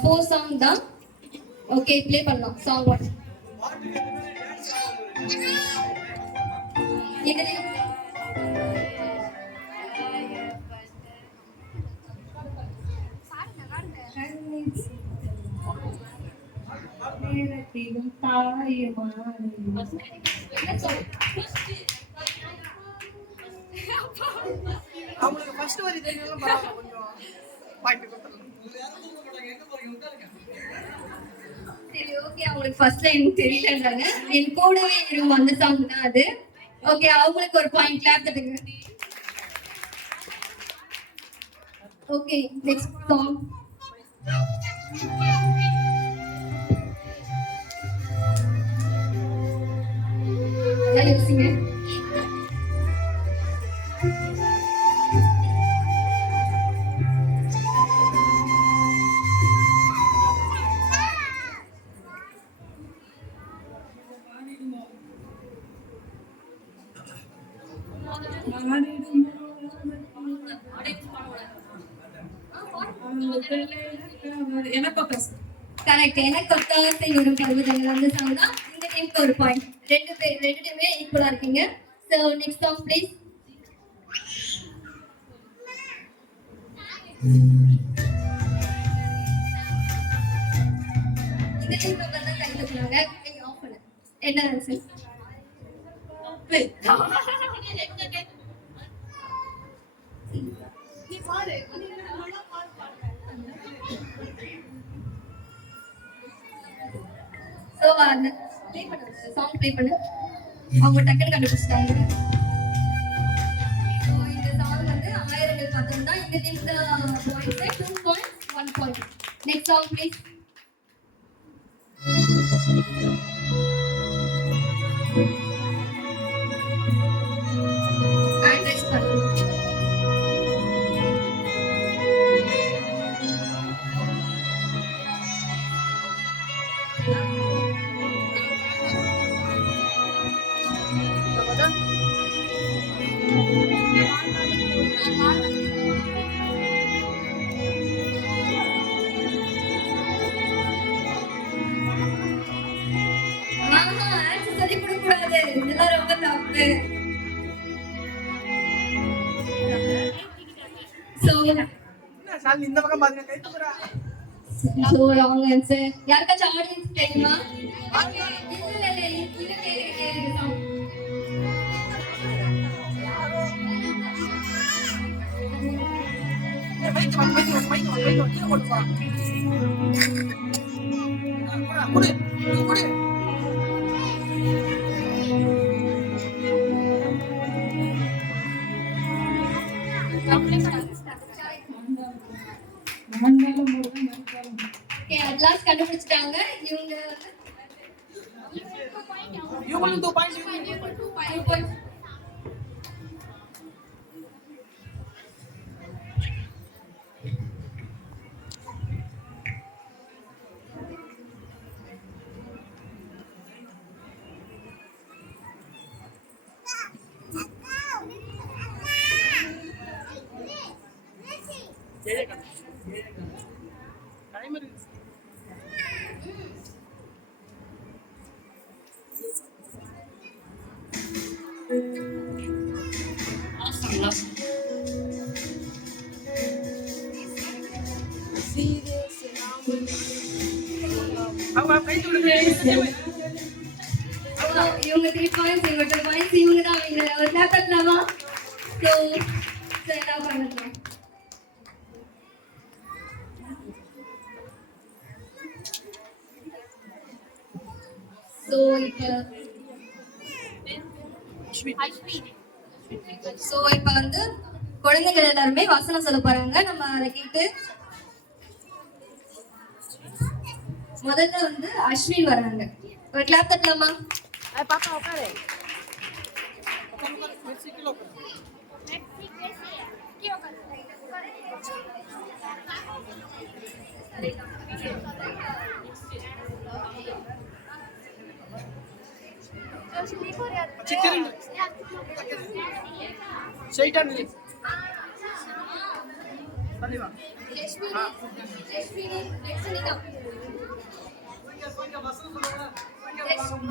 Four song தான். Okay play பண்ணலாம். Song 1 இதுல நேரத்திலும் தாயமான அவங்களுக்கு ஃபர்ஸ்ட் வரி தெரியும் பரவாயில்ல கொஞ்சம் பாயிண்ட் கொடுத்துறலாம். சரி ஓகே அவங்களுக்கு ஃபர்ஸ்ட் லைன் தெரியலன்றாங்க. என் கூடவே இருக்கும் அந்த சாங் தான் அது. ஓகே அவங்களுக்கு ஒரு பாயிண்ட் கிளாப் தட்டுங்க. ஓகே நெக்ஸ்ட் சாங் யோசிங்க. கரெக்ட். எனக்கு ஒத்தாசை வரும் பருவதங்கள் அந்த சாங் தான். இந்த டீமுக்கு ஒரு பாயிண்ட். ரெண்டு டீமே ஈக்குவலா இருக்கீங்க. So next song please. இந்த டீம் மெம்பர் தான் கை தட்டுறாங்க. நீங்க ஆஃப் பண்ணு. என்ன ஆன்சர்? நீ பாரு. சோ அந்த ப்ளே பண்ணு. சாங் ப்ளே பண்ணு. அவங்க டக்குன்னு கண்டுபிடிச்சிட்டாங்க. ஸோ இந்த சாங் வந்து ஆயிரங்கள் பார்த்தோம் தான். இந்த டீம் தான் points 2 points 1 point. Next song please. Hand rice பண்ணுங்க. ஆன்சர் சொல்லி கொடுக்க கூடாது. இதெல்லாம் ரொம்ப தப்பு. சோ நான் இந்த பக்கம் பாருங்க கை தூக்குறா. So wrong answer. யாருக்காச்சும் ஆடியன்ஸ் தெரியுமா? இல்ல இது கேளுங்க சாங். மைக் கீழ போட்டு போ. குடு குடு. ஓகே அட் லாஸ்ட் கண்டுபிடிச்சிட்டாங்க. இவங்க இவங்களுக்கு 2 பாயிண்ட். 2 பாயிண்ட். டைமர் அவங்க கை தூக்குங்க. இவங்க 3 பாயிண்ட்ஸ் இவங்க 2 பாயிண்ட்ஸ். இவங்க தான் இவங்க ஒரு கிளாப் பண்ணலாமா? சோ என்ன பண்ணலாம்? சோ இப்ப வந்து குழந்தைகள் எல்லாருமே வசனம் சொல்ல போறாங்க. நம்ம அதை கேட்டு முதல்ல வந்து அஸ்வின் வராங்க. ஒரு கிளாப் தட்டலாமா? பாப்பா உட்காரு. Yes. ஜெஷ்மினி ஜெஷ்மினி next நீங்க.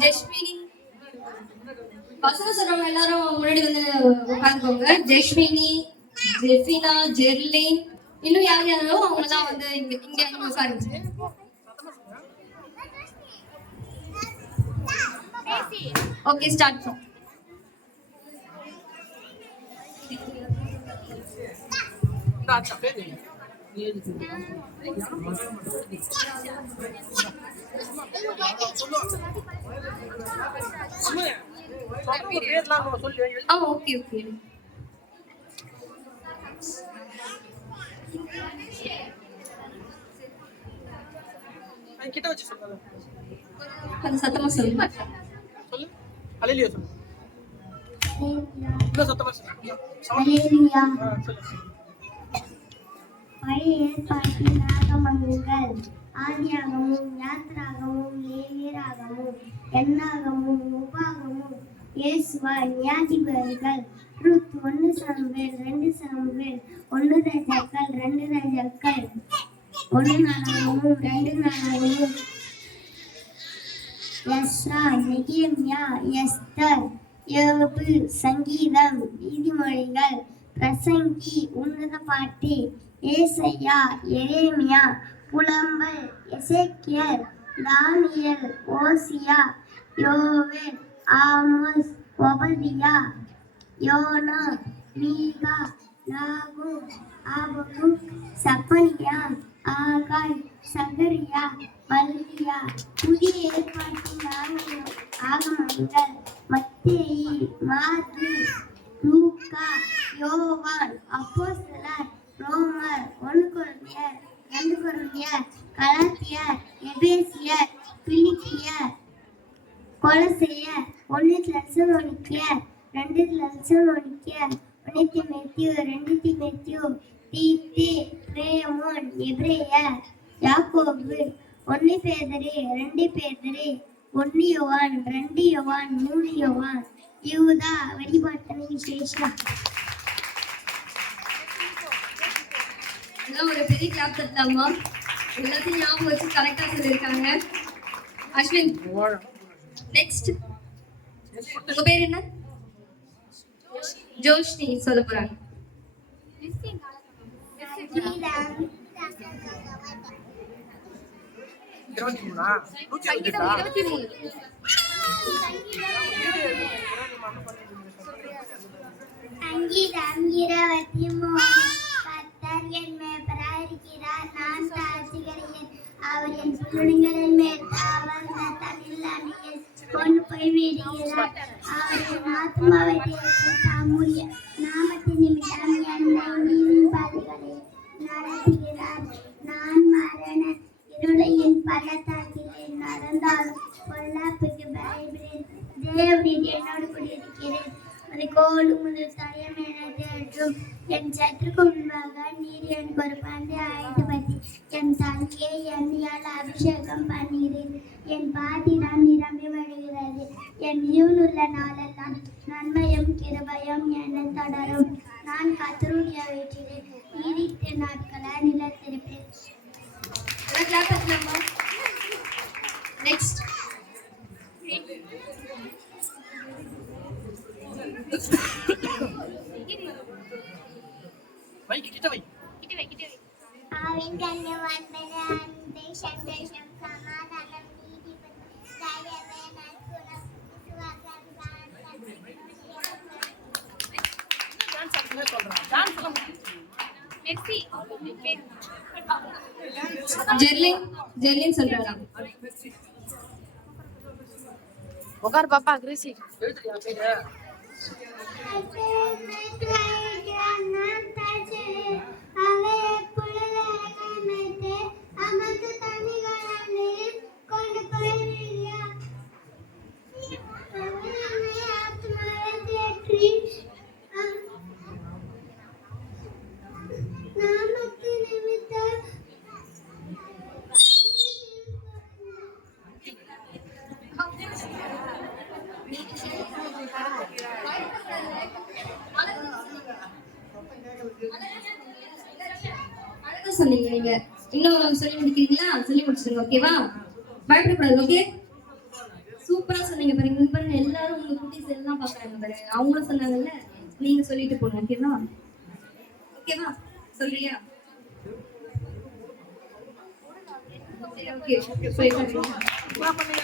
ஜெஷ்மினி வசனம் சொல்றவங்க எல்லாரும் முன்னாடி வந்து உட்காந்துக்கோங்க. ஜெஷ்மினி, ஜெஃபினா, ஜெர்லின், இன்னும் யார் யாரும் அவங்க எல்லாம் வந்து இங்க இங்க உட்காருங்க. Okay start. Okay okay. கிட்ட வச்சு சொல்லுங்க. கொஞ்சம் சத்தமா சொல்லுங்க. சொல்லு. ஹalleluya சொல்லு. இன்னும் சத்தமா சொல்லு. ஹalleluya. சொல்லு. பழைய ஏற்பாட்டின் ஆகமங்கள் ஆதியாகமும் யாத்திராகமும் லேவியராகமும் எண்ணாகமும் உபாகமும் இயேசுவா நியாயாதிபதிகள் ருத் 1 சாமுவேல் 2 சாமுவேல் 1 ராஜாக்கள் 2 ராஜாக்கள் 1 நாளாகமும் 2 நாளாகமும் எஸ்ரா நெகேமியா எஸ்தர் யோபு சங்கீதம் நீதிமொழிகள் பிரசங்கி உன்னத பாட்டு ஏசாயா எரேமியா புலம்பல் எசேக்கியேல் தானியேல் ஓசியா யோவேல் ஆமோஸ் ஒபதியா யோனா மீகா நாகூம் ஆபகுக் சப்பனியா ஆகாய் சகரியா மல்கியா. புதிய ஏற்பாட்டின் ஆகமங்கள் மத்தேயு மாற்கு லூக்கா யோவான் அப்போஸ்தலர் ரோமர் 1 கொரிந்தியர் 2 கொரிந்தியர் கலாத்தியர் எபேசியர் பிலிப்பியர் கொலோசையர் 1 தெசலோனிக்கேயர் 2 தெசலோனிக்கேயர் 1 தீமோத்தேயு 2 தீமோத்தேயு தீத்து பிரேமோன் எபிரேயர் யாக்கோபு 1 பேதுரு 2 பேதுரு 1 யோவான் 2 யோவான் 3 யோவான் யூதா வெளிப்பாட்டின் விசேஷம். எல்லாம் ஒரு பெரிய கிளாப் தட்டலாமா? எல்லாத்தையும் ஞாபகம் வச்சு கரெக்டா சொல்லியிருக்காங்க. அஸ்வின் நெக்ஸ்ட். உங்க பேர் என்ன? ஜோஷ்னி சொல்ல போறாங்க. சங்கீதம் 23. கர்த்தர் என் மேய்ப்பராய் இருக்கிறார், நான் தாழ்த்துகிறேன். அவர் என் புல்வெளிகளின் மேல் தாவரத்தில் அணையில் கொண்டு போய் விடுகிறார். அவர் என் ஆத்துமாவை தேற்றி தம்முடைய நாமத்தின் நிமித்தம் என்னை நீதியின் பாதைகளில் நடத்துகிறார். நான் மரண இருளையின் பள்ளத்தாக்கிலே நடந்தாலும் பொல்லாப்புக்கு பயப்படேன். தேவனில் என்னோடு கூடியிருக்கிறேன். அது கோலும் முதல் தயம் என தேற்றும். என் சத்துருக்கு முன்பாக நீர் எனக்கு ஒரு பந்தை ஆயத்தப்படுத்தி என் தலையை எண்ணெயால் அபிஷேகம் பண்ணுகிறேன். என் பாத்திரம் நிரம்பி வழிகிறது. என் ஜீவனுள்ள நாளெல்லாம் நன்மையும் கிருபையும் என்னை தொடரும். நான் கர்த்தருடைய வீட்டிலே நீடித்த நாட்களை நிலைத்திருப்பேன். நெக்ஸ்ட். ஆவின் கண்ணியவான்மையை அன்பை சந்தோஷம் சமாதானம் நீதி தயவு நற்குணம் விசுவாசம் ஜெர்லின் சொல்றாங்க. உட்கார் பாப்பா கிரேசி. நீங்க. இன்னும் சொல்லி முடிக்கிறீங்களா? சொல்லி முடிச்சிருங்க. ஓகேவா? பயப்படக்கூடாது. ஓகே? சூப்பரா சொன்னீங்க பாருங்க. இங்க பாருங்க எல்லாரும் உங்க குட்டீஸ் எல்லாம் பாக்குறாங்க பாருங்க. அவங்களும் சொன்னாங்கல்ல, நீங்க சொல்லிட்டு போங்க. ஓகேவா? ஓகேவா? சொல்றியா? ஓகே. போயிட்டு சூப்பரா பண்ணீங்க.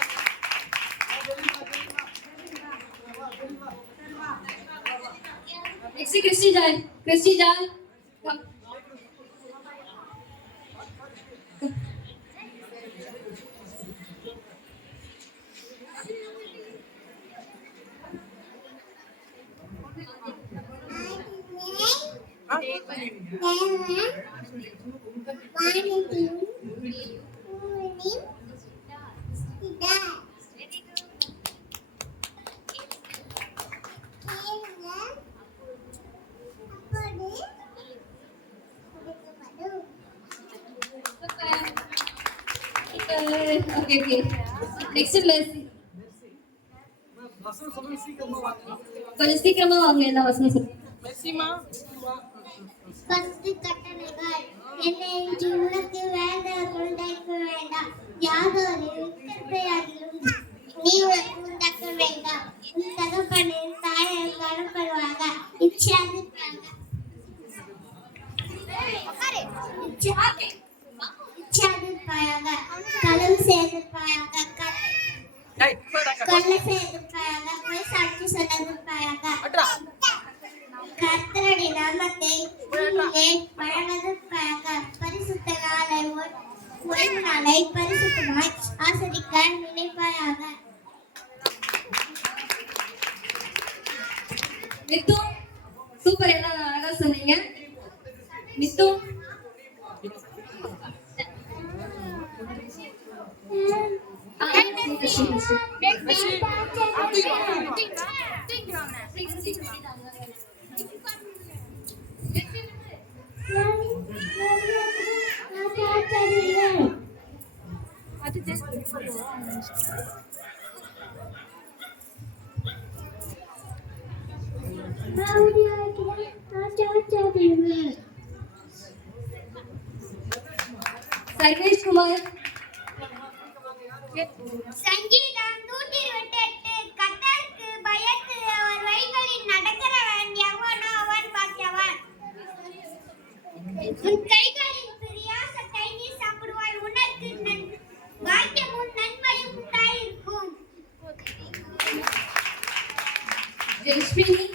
Next Christy Jal. Christy Jal. Come. Okay. Next Mercy. வசனம் சொல்லுங்க, சீக்கிரமா வாங்க. கொஞ்சம் சீக்கிரமா வாங்க எல்லா வசனம் சொல்லுங்க. மெர்சிமா. பத்து கட்டளைகள் என்னை இன்று உனக்கு வேண்டாம் உண்டாக்க வேண்டாம் யாதொரு விக்கிரத்தையாகிலும் நீ உனக்கு உண்டாக்க வேண்டாம் உன் தகப்பனின் தாயார் கனப்படுவாங்க இச்சாதிப்பாங்க இச்சாதிப்பாங்க களவு செய்திருப்பாங்க ஏய், போடா. கொல்லை செய்திருப்பாங்க போய் சாட்சி சொல்லதிருப்பாங்க அட்ரா. கர்த்தருடைய நாமத்தை பூமியிலே வழங்குவதற்காக பரிசுத்த நாளை ஓய்வு நாளை பரிசுத்தமாய் ஆசரிக்க நினைப்பாயாக. மித்து சூப்பர், எல்லாம் அழகா சொன்னீங்க. மித்து மெர்சி. சர்வேஷ் குமார். சங்கீதம் 128 கர்த்தருக்கு பயந்து அவர் வழிகளில் நடக்கிறவன் எவனோ அவன் பாக்கியவான். உன் கைகளின் பிரயாசத்தை நீ சாப்பிடுவாய் உனக்கு பாக்கியமும் நன்மையும் உண்டாயிருக்கும். ஜெயஸ்வினி.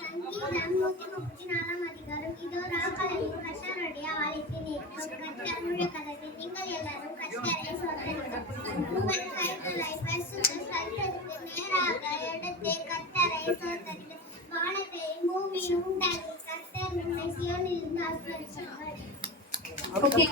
சங்கீதம் 134 அதிகாரம் இதோ ராக்காலையும் கர்த்தருடைய ஆலயத்தில் இருக்கும் கர்த்தருடைய கதவில் நீங்கள் எல்லாரும் கர்த்தரை சோதரிக்கிறோம் உங்கள் கைகளை பரிசுத்த ஸ்தலத்திற்கு நேராக எடுத்து கர்த்தரை சோதரித்து வானத்தையும் பூமியும் உண்டாக்கி கர்த்தர் உன்னை சீயோனிலிருந்து ஆசீர்வதிப்பார். ஓகே.